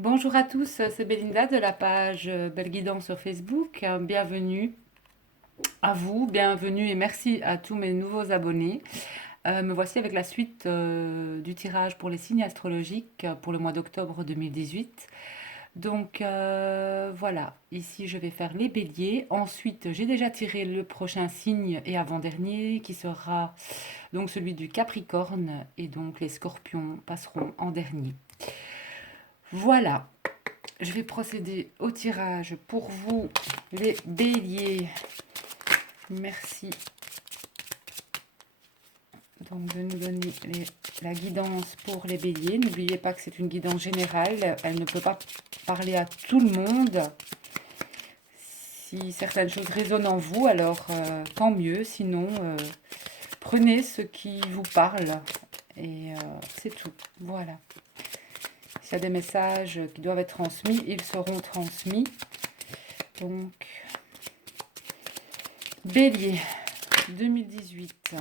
Bonjour à tous, c'est Belinda de la page Belle Guidance sur Facebook. Bienvenue à vous, bienvenue et merci à tous mes nouveaux abonnés. Me voici avec la suite du tirage pour les signes astrologiques pour le mois d'octobre 2018. Donc voilà, ici je vais faire les béliers. Ensuite, j'ai déjà tiré le prochain signe et avant-dernier qui sera donc celui du Capricorne et donc les scorpions passeront en dernier. Voilà. Je vais procéder au tirage pour vous, les béliers. Merci donc de nous donner la guidance pour les béliers. N'oubliez pas que c'est une guidance générale. Elle ne peut pas parler à tout le monde. Si certaines choses résonnent en vous, alors tant mieux. Sinon, prenez ce qui vous parle. Et c'est tout. Voilà. S'il y a des messages qui doivent être transmis, ils seront transmis. Donc, Bélier, 2018.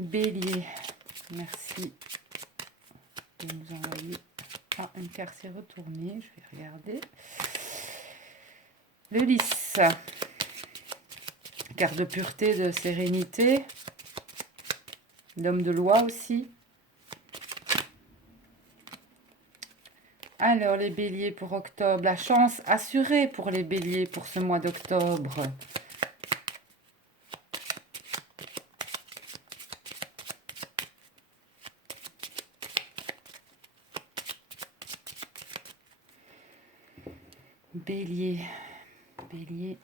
Bélier, merci de nous envoyer. Ah, une carte s'est retournée, je vais regarder. Le lys, carte de pureté, de sérénité. L'homme de loi aussi. Alors, les béliers pour octobre, la chance assurée pour les béliers pour ce mois d'octobre. Bélier, bélier.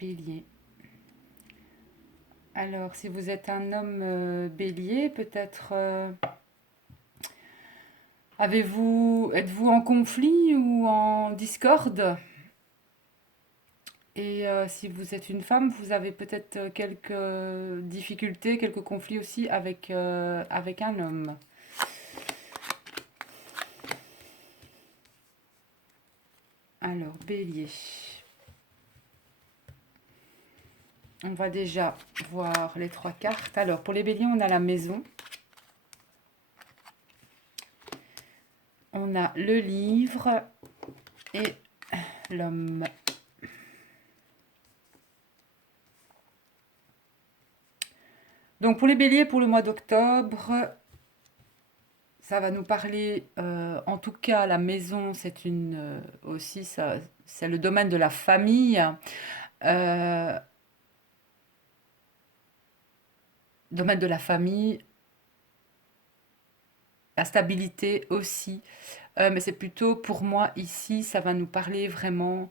Bélier. Alors, si vous êtes un homme bélier, peut-être êtes-vous en conflit ou en discorde? Et si vous êtes une femme, vous avez peut-être quelques difficultés, quelques conflits aussi avec un homme. Alors, bélier. On va déjà voir les trois cartes. Alors, pour les béliers, on a la maison. On a le livre et l'homme. Donc, pour les béliers, pour le mois d'octobre, ça va nous parler, en tout cas, la maison, c'est aussi, c'est le domaine de la famille. Euh, domaine de la famille, la stabilité aussi. Mais c'est plutôt pour moi ici, ça va nous parler vraiment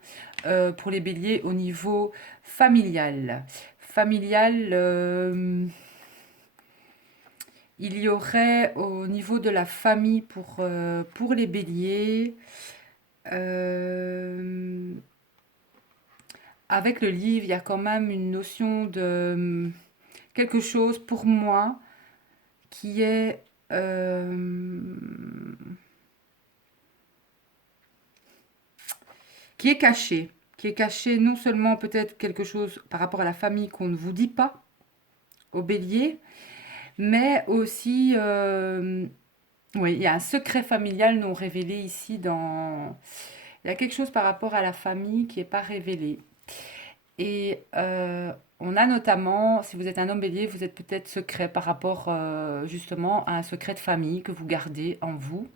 pour les béliers au niveau familial. Familial, il y aurait au niveau de la famille pour les béliers, euh, avec le livre, il y a quand même une notion de quelque chose pour moi qui est qui est caché, qui est caché non seulement peut-être quelque chose par rapport à la famille qu'on ne vous dit pas au bélier, mais aussi, oui, il y a un secret familial non révélé ici dans... Il y a quelque chose par rapport à la famille qui n'est pas révélé. Et on a notamment, si vous êtes un homme bélier, vous êtes peut-être secret par rapport justement à un secret de famille que vous gardez en vous.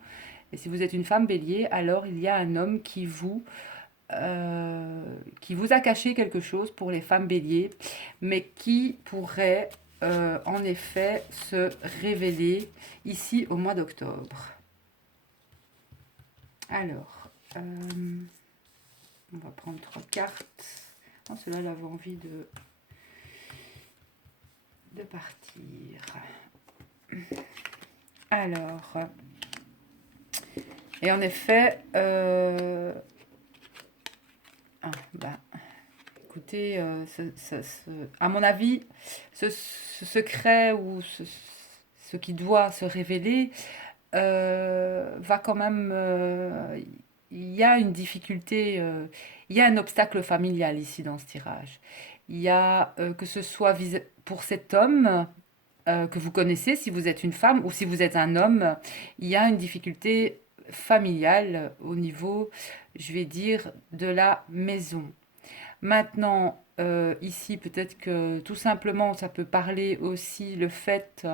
Et si vous êtes une femme bélier, alors il y a un homme qui vous a caché quelque chose pour les femmes béliers, mais qui pourrait en effet se révéler ici au mois d'octobre. Alors, on va prendre trois cartes. Oh, cela, elle avait envie de partir. Alors, et en effet, bah, écoutez, à mon avis, ce secret ou ce qui doit se révéler va quand même il y a une difficulté, il y a un obstacle familial ici dans ce tirage. Il y a, que ce soit pour cet homme que vous connaissez, si vous êtes une femme ou si vous êtes un homme, il y a une difficulté familiale au niveau, je vais dire, de la maison. Maintenant, ici, peut-être que tout simplement, ça peut parler aussi le fait,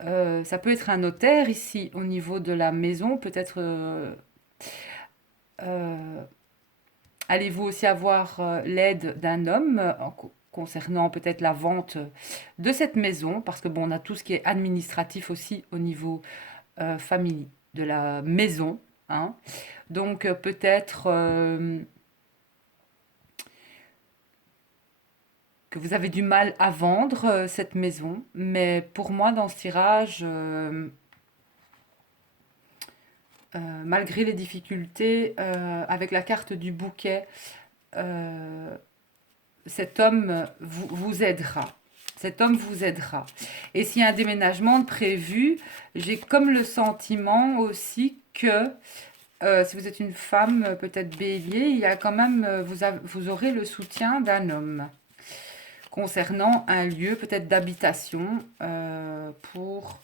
ça peut être un notaire ici au niveau de la maison, peut-être euh, allez-vous aussi avoir l'aide d'un homme concernant peut-être la vente de cette maison, parce que bon, on a tout ce qui est administratif aussi au niveau famille de la maison, hein. Donc peut-être que vous avez du mal à vendre cette maison, mais pour moi, dans ce tirage, malgré les difficultés, avec la carte du bouquet, euh, cet homme vous aidera. Cet homme vous aidera. Et s'il y a un déménagement de prévu, j'ai comme le sentiment aussi que si vous êtes une femme, peut-être bélier, il y a quand même, vous aurez le soutien d'un homme concernant un lieu peut-être d'habitation pour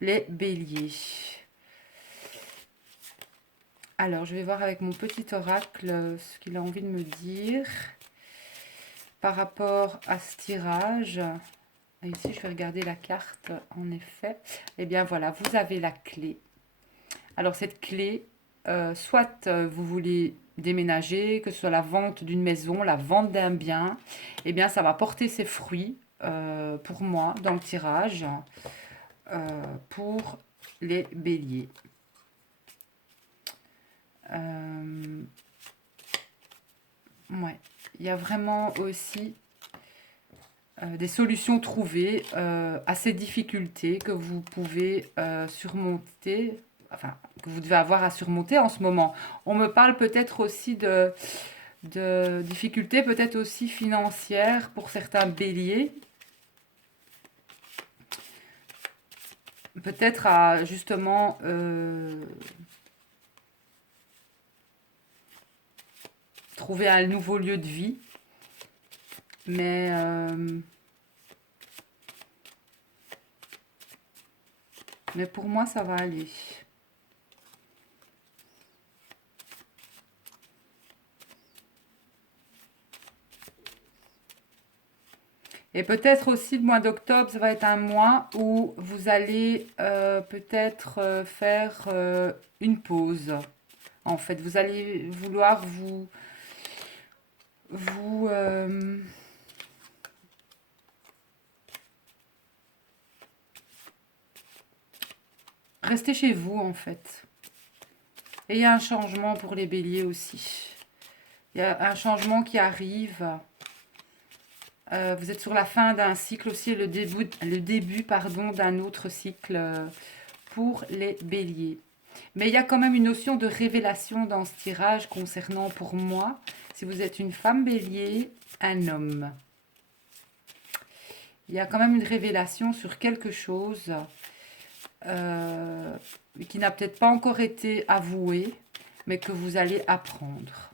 les béliers. Alors, je vais voir avec mon petit oracle ce qu'il a envie de me dire par rapport à ce tirage. Et ici, je vais regarder la carte, en effet. Eh bien, voilà, vous avez la clé. Alors, cette clé, soit vous voulez déménager, que ce soit la vente d'une maison, la vente d'un bien, eh bien, ça va porter ses fruits pour moi dans le tirage pour les béliers. Ouais, il y a vraiment aussi des solutions trouvées à ces difficultés que vous pouvez surmonter, enfin, que vous devez avoir à surmonter en ce moment. On me parle peut-être aussi de difficultés, peut-être aussi financières pour certains béliers. Peut-être à justement trouver un nouveau lieu de vie. Mais pour moi, ça va aller. Et peut-être aussi le mois d'octobre, ça va être un mois où vous allez peut-être faire une pause. En fait, vous allez vouloir vous rester chez vous, en fait. Et il y a un changement pour les béliers aussi. Il y a un changement qui arrive. Vous êtes sur la fin d'un cycle aussi, le début pardon, d'un autre cycle pour les béliers. Mais il y a quand même une notion de révélation dans ce tirage concernant pour moi, si vous êtes une femme bélier, un homme. Il y a quand même une révélation sur quelque chose qui n'a peut-être pas encore été avoué, mais que vous allez apprendre.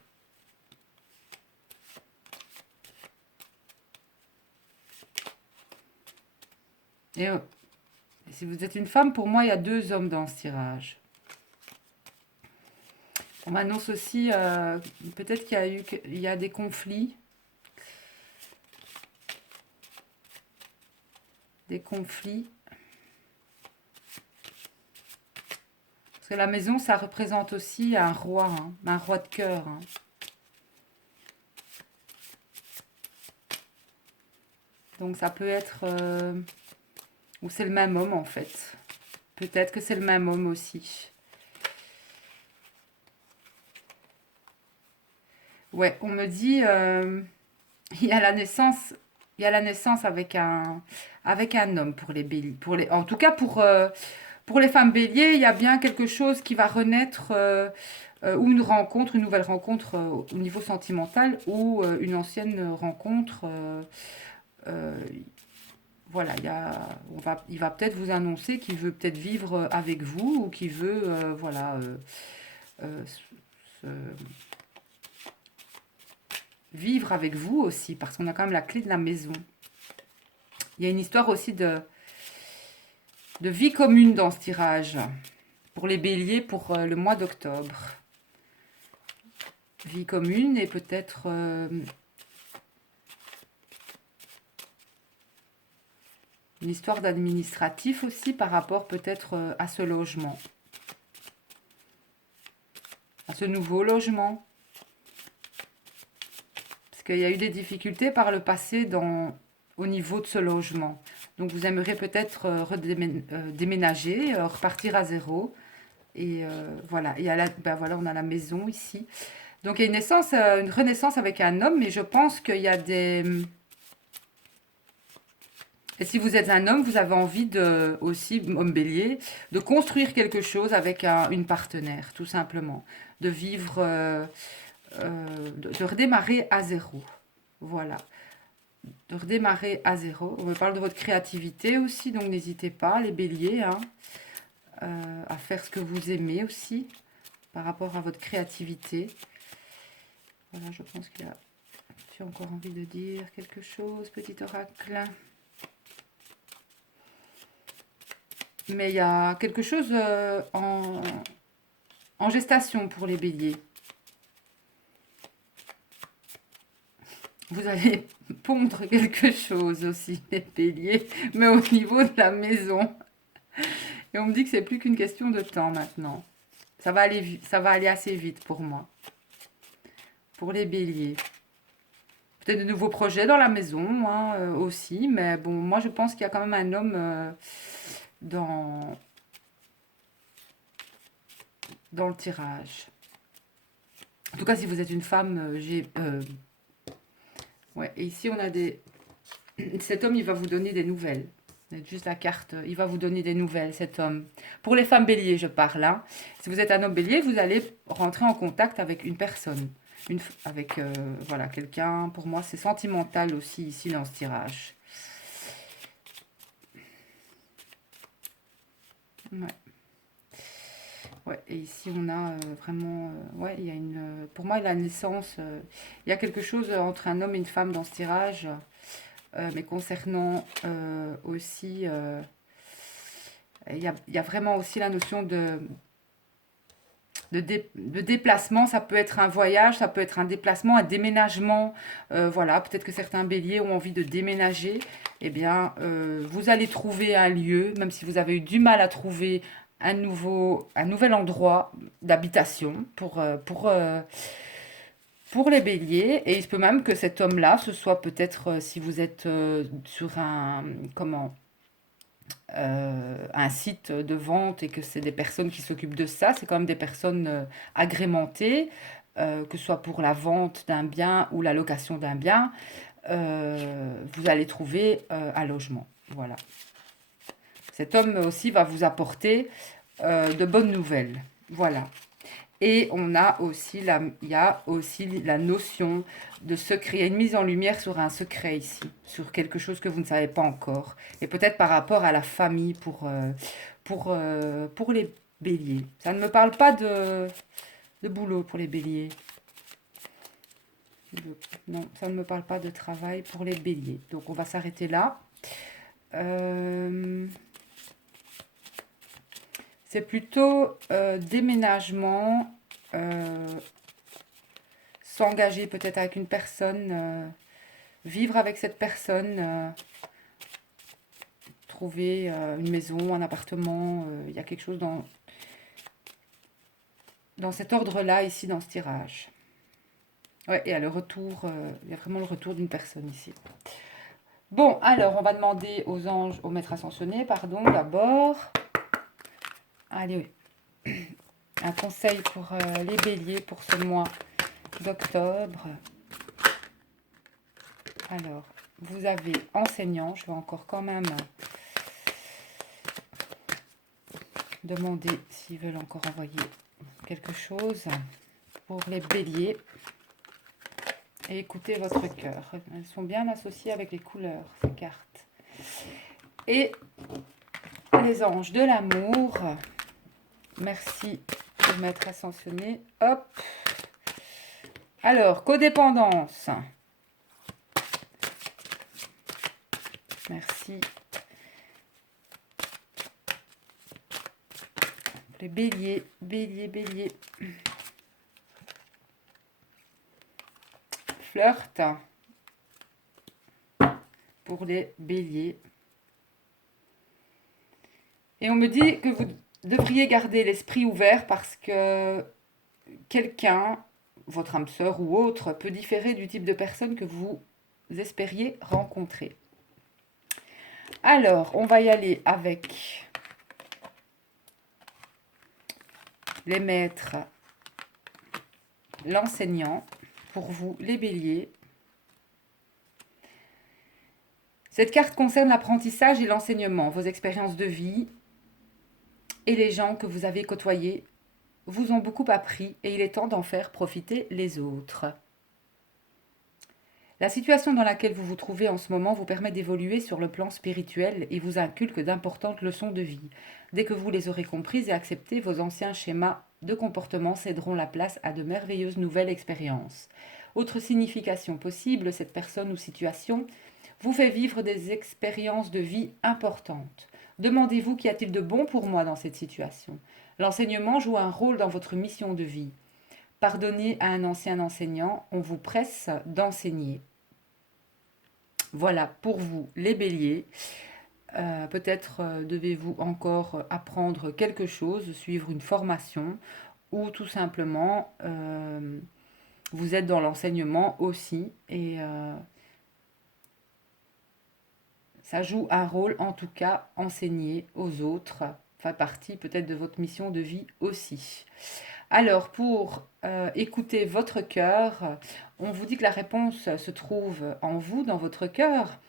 Et si vous êtes une femme, pour moi, il y a 2 hommes dans ce tirage. On m'annonce aussi, peut-être qu'il y a des conflits. Des conflits. Parce que la maison, ça représente aussi un roi, hein, un roi de cœur. Hein. Donc ça peut être... ou c'est le même homme en fait. Peut-être que c'est le même homme aussi. Ouais, on me dit... il y a la naissance... Il y a la naissance avec un homme pour les béliers. En tout cas, pour les femmes béliers, il y a bien quelque chose qui va renaître, ou une rencontre, une nouvelle rencontre au niveau sentimental, ou une ancienne rencontre. Voilà, il va peut-être vous annoncer qu'il veut peut-être vivre avec vous, ou qu'il veut voilà, vivre avec vous aussi, parce qu'on a quand même la clé de la maison. Il y a une histoire aussi de vie commune dans ce tirage, pour les béliers, pour le mois d'octobre. Vie commune et peut-être une histoire d'administratif aussi par rapport peut-être à ce logement. À ce nouveau logement. Parce qu'il y a eu des difficultés par le passé au niveau de ce logement. Donc vous aimeriez peut-être déménager, repartir à zéro. Et voilà. Et ben voilà, on a la maison ici. Donc il y a une renaissance avec un homme, mais je pense qu'il y a des... Et si vous êtes un homme, vous avez envie aussi, homme bélier, de construire quelque chose avec une partenaire, tout simplement. De vivre, de redémarrer à zéro. Voilà. De redémarrer à zéro. On me parle de votre créativité aussi, donc n'hésitez pas, les béliers, hein, à faire ce que vous aimez aussi, par rapport à votre créativité. Voilà, je pense qu'il a... J'ai encore envie de dire quelque chose, petit oracle. Mais il y a quelque chose en gestation pour les béliers. Vous allez pondre quelque chose aussi, les béliers, mais au niveau de la maison. Et on me dit que c'est plus qu'une question de temps maintenant. Ça va aller assez vite pour moi. Pour les béliers. Peut-être de nouveaux projets dans la maison hein, aussi, mais bon, moi je pense qu'il y a quand même un homme dans le tirage. En tout cas, si vous êtes une femme, ouais, et ici on a des... Cet homme, il va vous donner des nouvelles. Juste la carte, il va vous donner des nouvelles, cet homme. Pour les femmes béliers, je parle. Hein. Si vous êtes un homme bélier, vous allez rentrer en contact avec une personne. Avec, voilà, quelqu'un. Pour moi, c'est sentimental aussi, ici, dans ce tirage. Ouais. Ouais, et ici, on a vraiment... ouais, il y a une... pour moi, la naissance... il y a quelque chose entre un homme et une femme dans ce tirage. Mais concernant aussi... il y a vraiment aussi la notion de déplacement. Ça peut être un voyage, ça peut être un déplacement, un déménagement. Voilà, peut-être que certains béliers ont envie de déménager. Eh bien, vous allez trouver un lieu, même si vous avez eu du mal à trouver un nouvel endroit d'habitation pour les béliers. Et il se peut même que cet homme-là, ce soit peut-être, si vous êtes sur un site de vente et que c'est des personnes qui s'occupent de ça, c'est quand même des personnes agrémentées, que ce soit pour la vente d'un bien ou la location d'un bien, vous allez trouver un logement. Voilà. Cet homme aussi va vous apporter de bonnes nouvelles. Voilà. Et on a aussi il y a aussi la notion de secret. Il y a une mise en lumière sur un secret ici, sur quelque chose que vous ne savez pas encore. Et peut-être par rapport à la famille pour les béliers. Ça ne me parle pas de boulot pour les béliers. Non, ça ne me parle pas de travail pour les béliers. Donc on va s'arrêter là. C'est plutôt déménagement, s'engager peut-être avec une personne, vivre avec cette personne, trouver une maison, un appartement. Il y a quelque chose dans cet ordre-là, ici, dans ce tirage. Ouais, et il y a le retour, il y a vraiment le retour d'une personne ici. Bon, alors, on va demander aux anges, au maître ascensionné, pardon, d'abord. Allez, oui. Un conseil pour les béliers pour ce mois d'octobre. Alors, vous avez enseignant. Je vais encore quand même demander s'ils veulent encore envoyer quelque chose pour les béliers. Et écoutez votre cœur. Elles sont bien associées avec les couleurs, ces cartes. Et les anges de l'amour. Merci de m'être ascensionné. Hop. Alors, codépendance. Merci. Les béliers, béliers, béliers. Flirt pour les béliers. Et on me dit que vous devriez garder l'esprit ouvert parce que quelqu'un, votre âme sœur ou autre, peut différer du type de personne que vous espériez rencontrer. Alors, on va y aller avec les maîtres, l'enseignant, pour vous, les béliers. Cette carte concerne l'apprentissage et l'enseignement, vos expériences de vie et les gens que vous avez côtoyés vous ont beaucoup appris et il est temps d'en faire profiter les autres. La situation dans laquelle vous vous trouvez en ce moment vous permet d'évoluer sur le plan spirituel et vous inculque d'importantes leçons de vie. Dès que vous les aurez comprises et acceptées, vos anciens schémas de comportement céderont la place à de merveilleuses nouvelles expériences. Autre signification possible, cette personne ou situation vous fait vivre des expériences de vie importantes. Demandez-vous qu'y a-t-il de bon pour moi dans cette situation? L'enseignement joue un rôle dans votre mission de vie. Pardonnez à un ancien enseignant, on vous presse d'enseigner. Voilà pour vous les béliers. Peut-être devez-vous encore apprendre quelque chose, suivre une formation ou tout simplement vous êtes dans l'enseignement aussi et ça joue un rôle en tout cas enseigner aux autres, fait partie peut-être de votre mission de vie aussi. Alors, pour écouter votre cœur, on vous dit que la réponse se trouve en vous, dans votre cœur.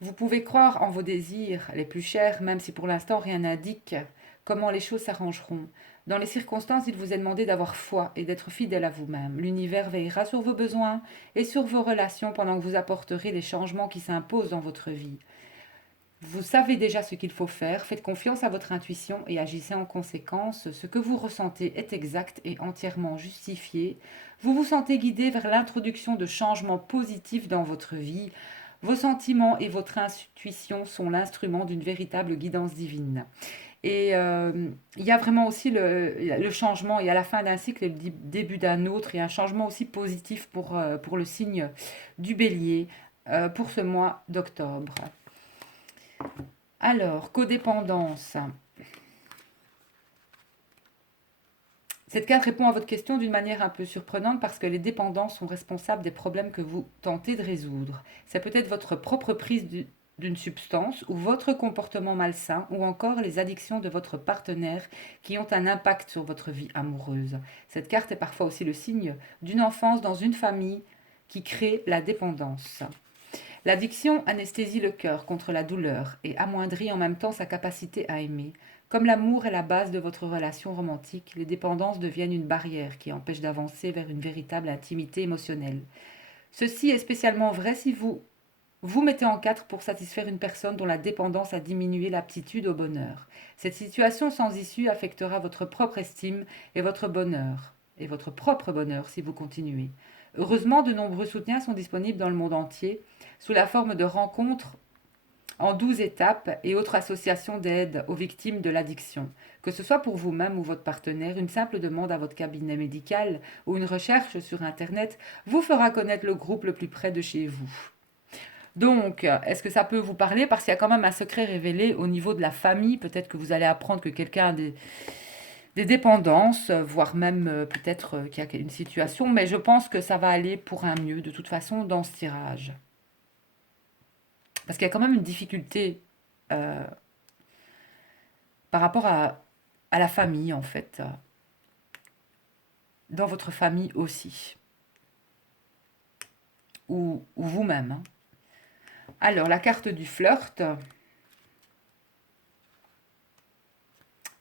Vous pouvez croire en vos désirs les plus chers, même si pour l'instant rien n'indique comment les choses s'arrangeront. Dans les circonstances, il vous est demandé d'avoir foi et d'être fidèle à vous-même. L'univers veillera sur vos besoins et sur vos relations pendant que vous apporterez les changements qui s'imposent dans votre vie. Vous savez déjà ce qu'il faut faire, faites confiance à votre intuition et agissez en conséquence. Ce que vous ressentez est exact et entièrement justifié. Vous vous sentez guidé vers l'introduction de changements positifs dans votre vie. Vos sentiments et votre intuition sont l'instrument d'une véritable guidance divine. Et il y a vraiment aussi le changement, et à la fin d'un cycle et le début d'un autre, il y a un changement aussi positif pour le signe du bélier pour ce mois d'octobre. Alors, codépendance. Cette carte répond à votre question d'une manière un peu surprenante parce que les dépendants sont responsables des problèmes que vous tentez de résoudre. C'est peut-être votre propre prise d'une substance ou votre comportement malsain ou encore les addictions de votre partenaire qui ont un impact sur votre vie amoureuse. Cette carte est parfois aussi le signe d'une enfance dans une famille qui crée la dépendance. L'addiction anesthésie le cœur contre la douleur et amoindrit en même temps sa capacité à aimer. Comme l'amour est la base de votre relation romantique, les dépendances deviennent une barrière qui empêche d'avancer vers une véritable intimité émotionnelle. Ceci est spécialement vrai si vous vous mettez en quatre pour satisfaire une personne dont la dépendance a diminué l'aptitude au bonheur. Cette situation sans issue affectera votre propre estime et votre bonheur, et votre propre bonheur si vous continuez. Heureusement, de nombreux soutiens sont disponibles dans le monde entier sous la forme de rencontres en 12 étapes et autres associations d'aide aux victimes de l'addiction. Que ce soit pour vous-même ou votre partenaire, une simple demande à votre cabinet médical ou une recherche sur Internet vous fera connaître le groupe le plus près de chez vous. Donc, est-ce que ça peut vous parler? Parce qu'il y a quand même un secret révélé au niveau de la famille. Peut-être que vous allez apprendre que quelqu'un a des dépendances, voire même peut-être qu'il y a une situation. Mais je pense que ça va aller pour un mieux, de toute façon, dans ce tirage. Parce qu'il y a quand même une difficulté euh, par rapport à la famille, en fait. Dans votre famille aussi. Ou vous-même. Hein. Alors, la carte du flirt.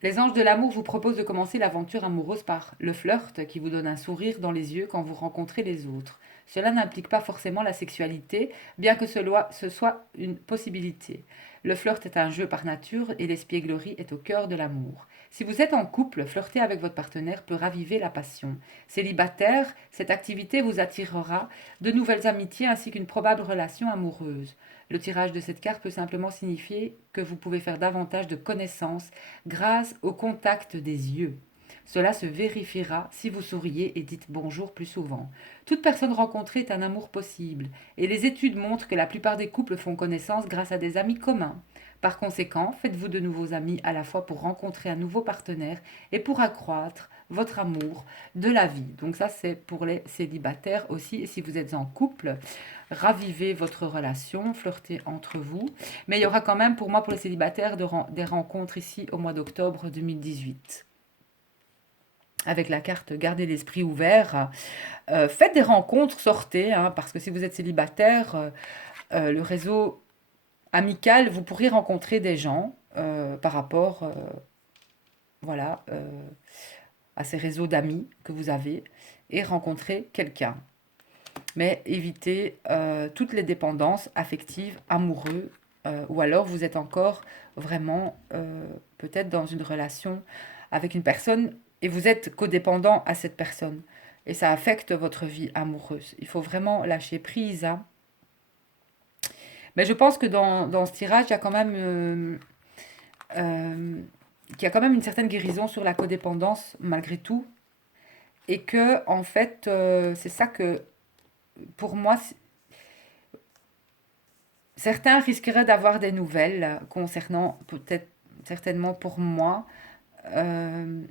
Les anges de l'amour vous proposent de commencer l'aventure amoureuse par le flirt qui vous donne un sourire dans les yeux quand vous rencontrez les autres. Cela n'implique pas forcément la sexualité, bien que ce soit une possibilité. Le flirt est un jeu par nature et l'espièglerie est au cœur de l'amour. Si vous êtes en couple, flirter avec votre partenaire peut raviver la passion. Célibataire, cette activité vous attirera de nouvelles amitiés ainsi qu'une probable relation amoureuse. Le tirage de cette carte peut simplement signifier que vous pouvez faire davantage de connaissances grâce au contact des yeux. Cela se vérifiera si vous souriez et dites bonjour plus souvent. Toute personne rencontrée est un amour possible, et les études montrent que la plupart des couples font connaissance grâce à des amis communs. Par conséquent, faites-vous de nouveaux amis à la fois pour rencontrer un nouveau partenaire et pour accroître votre amour de la vie. Donc ça, c'est pour les célibataires aussi. Et si vous êtes en couple, ravivez votre relation, flirtez entre vous. Mais il y aura quand même, pour moi, pour les célibataires, des rencontres ici au mois d'octobre 2018. Avec la carte Gardez l'esprit ouvert. Faites des rencontres, sortez, hein, parce que si vous êtes célibataire, le réseau amical, vous pourrez rencontrer des gens par rapport voilà, à ces réseaux d'amis que vous avez et rencontrer quelqu'un. Mais évitez toutes les dépendances affectives, amoureuses, ou alors vous êtes encore vraiment peut-être dans une relation avec une personne et vous êtes codépendant à cette personne. Et ça affecte votre vie amoureuse. Il faut vraiment lâcher prise, hein. Mais je pense que dans ce tirage, il y a quand même, qu'il y a quand même une certaine guérison sur la codépendance malgré tout. Et que, en fait, c'est ça que, pour moi, certains risqueraient d'avoir des nouvelles concernant, peut-être, certainement pour moi, euh,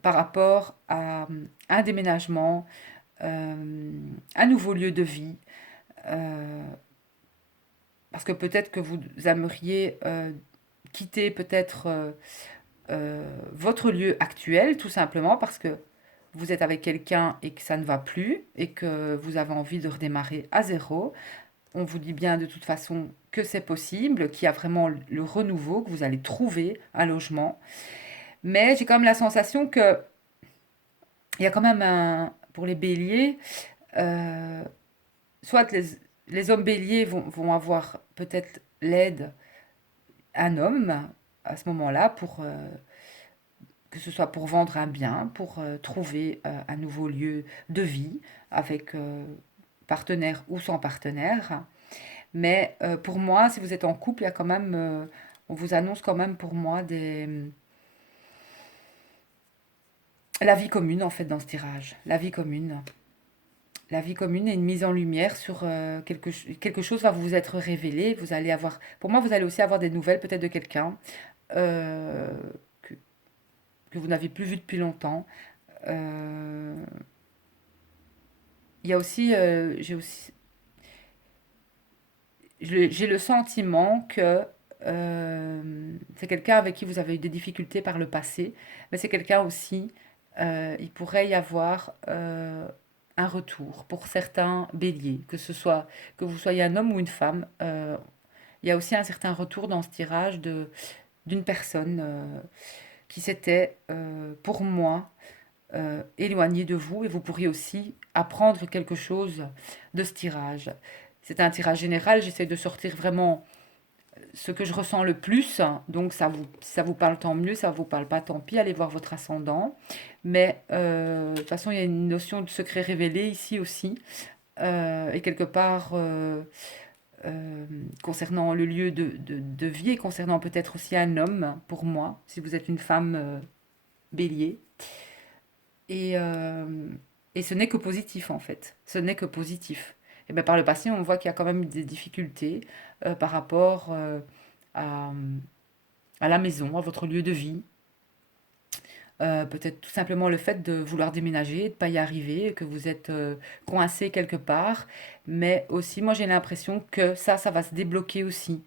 par rapport à un déménagement, un nouveau lieu de vie. euh, Parce que peut-être que vous aimeriez quitter peut-être votre lieu actuel, tout simplement parce que vous êtes avec quelqu'un et que ça ne va plus et que vous avez envie de redémarrer à zéro. On vous dit bien de toute façon que c'est possible, qu'il y a vraiment le renouveau, que vous allez trouver un logement. Mais j'ai quand même la sensation que il y a quand même un, pour les béliers, euh, soit les hommes béliers vont avoir peut-être l'aide un homme à ce moment-là pour que ce soit pour vendre un bien, pour trouver un nouveau lieu de vie avec partenaire ou sans partenaire. Mais pour moi, si vous êtes en couple, il y a quand même, on vous annonce quand même pour moi la vie commune en fait dans ce tirage. La vie commune. La vie commune est une mise en lumière sur quelque chose va vous être révélé. Vous allez avoir, pour moi, vous allez aussi avoir des nouvelles peut-être de quelqu'un euh, que, que vous n'avez plus vu depuis longtemps. Euh, il y a aussi, j'ai le sentiment que c'est quelqu'un avec qui vous avez eu des difficultés par le passé, mais c'est quelqu'un aussi, il pourrait y avoir un retour pour certains béliers, que ce soit que vous soyez un homme ou une femme. Il y a aussi un certain retour dans ce tirage d'une personne qui s'était, pour moi, éloignée de vous et vous pourriez aussi apprendre quelque chose de ce tirage. C'est un tirage général, j'essaie de sortir vraiment ce que je ressens le plus. Donc si ça vous parle tant mieux, ça ne vous parle pas tant pis, allez voir votre ascendant. Mais de toute façon, il y a une notion de secret révélé ici aussi. Et quelque part, concernant le lieu de vie et concernant peut-être aussi un homme, pour moi, si vous êtes une femme bélier. Et, euh, et ce n'est que positif en fait. Ce n'est que positif. Et bien, par le passé, on voit qu'il y a quand même des difficultés par rapport à, à la maison, à votre lieu de vie. Peut-être tout simplement le fait de vouloir déménager, de ne pas y arriver, que vous êtes coincé quelque part. Mais aussi, moi j'ai l'impression que ça va se débloquer aussi.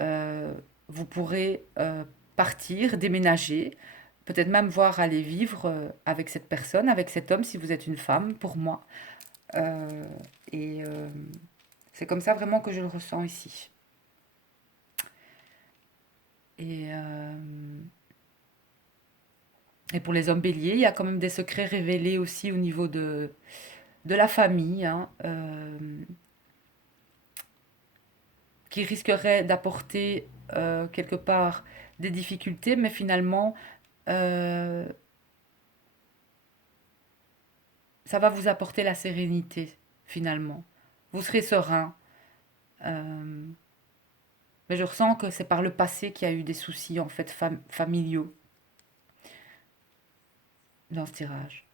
Euh, Vous pourrez partir, déménager, peut-être même voir aller vivre avec cette personne, avec cet homme, si vous êtes une femme, pour moi. Euh, et c'est comme ça vraiment que je le ressens ici. Et Et pour les hommes béliers, il y a quand même des secrets révélés aussi au niveau de la famille, hein, qui risqueraient d'apporter quelque part des difficultés, mais finalement, euh, ça va vous apporter la sérénité, finalement. Vous serez serein. euh, mais je ressens que c'est par le passé qu'il y a eu des soucis, en fait, familiaux dans ce tirage.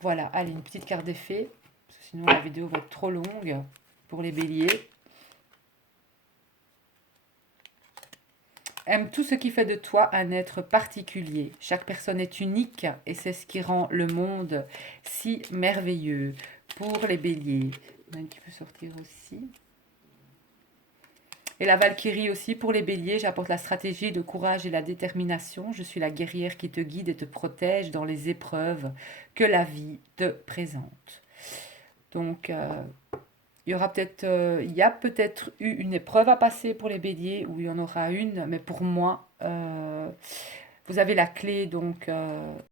Voilà, allez, une petite carte d'effet, parce que sinon la vidéo va être trop longue pour les béliers. Aime tout ce qui fait de toi un être particulier. Chaque personne est unique et c'est ce qui rend le monde si merveilleux. Pour les béliers, il y en a une qui peut sortir aussi. Et la Valkyrie aussi, pour les béliers, j'apporte la stratégie, le courage et la détermination. Je suis la guerrière qui te guide et te protège dans les épreuves que la vie te présente. Donc, il y a peut-être eu une épreuve à passer pour les béliers, ou il y en aura une, mais pour moi, vous avez la clé donc